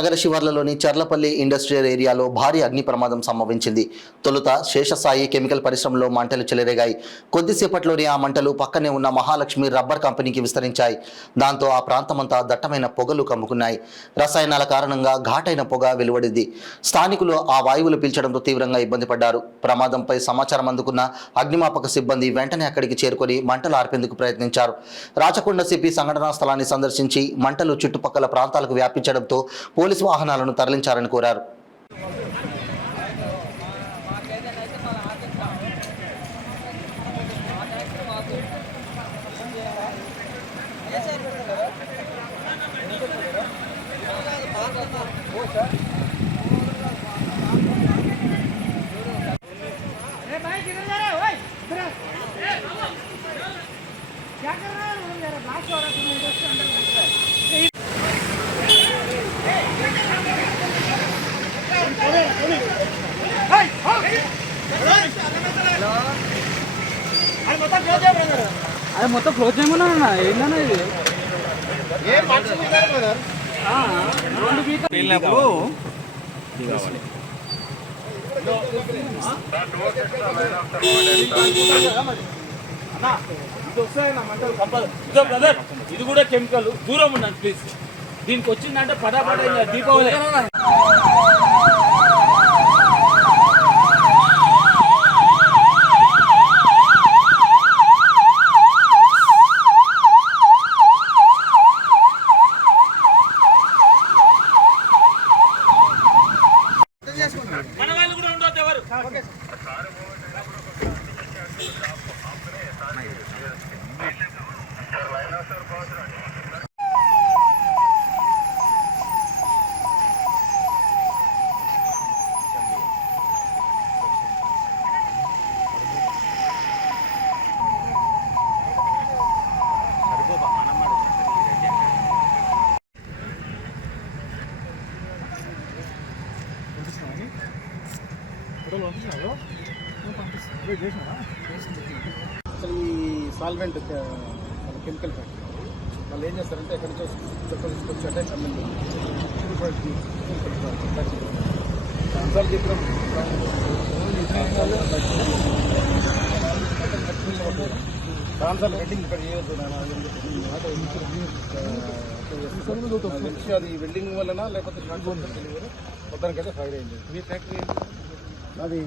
నగర శివార్లలోని చర్లపల్లి ఇండస్ట్రియల్ ఏరియాలో భారీ అగ్ని ప్రమాదం సంభవించింది. తొలుత శేషసాయి కెమికల్ పరిశ్రమలో మంటలు చెలరేగాయి. కొద్దిసేపట్లోనే ఆ మంటలు పక్కనే ఉన్న మహాలక్ష్మి రబ్బర్ కంపెనీకి విస్తరించాయి. దాంతో ఆ ప్రాంతమంతా దట్టమైన పొగలు కమ్ముకున్నాయి. రసాయనాల కారణంగా ఘాటైన పొగ వెలువడింది. స్థానికులు ఆ వాయువులు పీల్చడంతో తీవ్రంగా ఇబ్బంది పడ్డారు. ప్రమాదంపై సమాచారం అందుకున్న అగ్నిమాపక సిబ్బంది వెంటనే అక్కడికి చేరుకొని మంటలు ఆర్పేందుకు ప్రయత్నించారు. రాచకొండ సిపి సంఘటనా స్థలాన్ని సందర్శించి మంటలు చుట్టుపక్కల ప్రాంతాలకు వ్యాపించడంతో పోలీసు వాహనాలను తరలించారని కోరారు. అది మొత్తం క్లోజ్ చేయమన్నా ఏంటన్నా ఇది రెండు బ్రదర్ ఇది కూడా కెమికల్ దూరం ఉండండి ప్లీజ్. దీనికి వచ్చిందంటే పడాపడ దీపావళి మన వాళ్ళు కూడా ఉండొద్దు ఎవరు. అసలు ఈ సాల్వెంట్ కెమికల్ ఫ్యాక్టరీ వాళ్ళు ఏం చేస్తారంటే ఎక్కడి నుంచో తీసుకొచ్చాటే కమ్మింది దాంట్లో వెల్డింగ్ ఇక్కడ చేయొద్దు. అది వెల్డింగ్ వలన లేకపోతే మొత్తానికైతే ఫైర్ అయింది. మీ ఫ్యాక్టరీ అది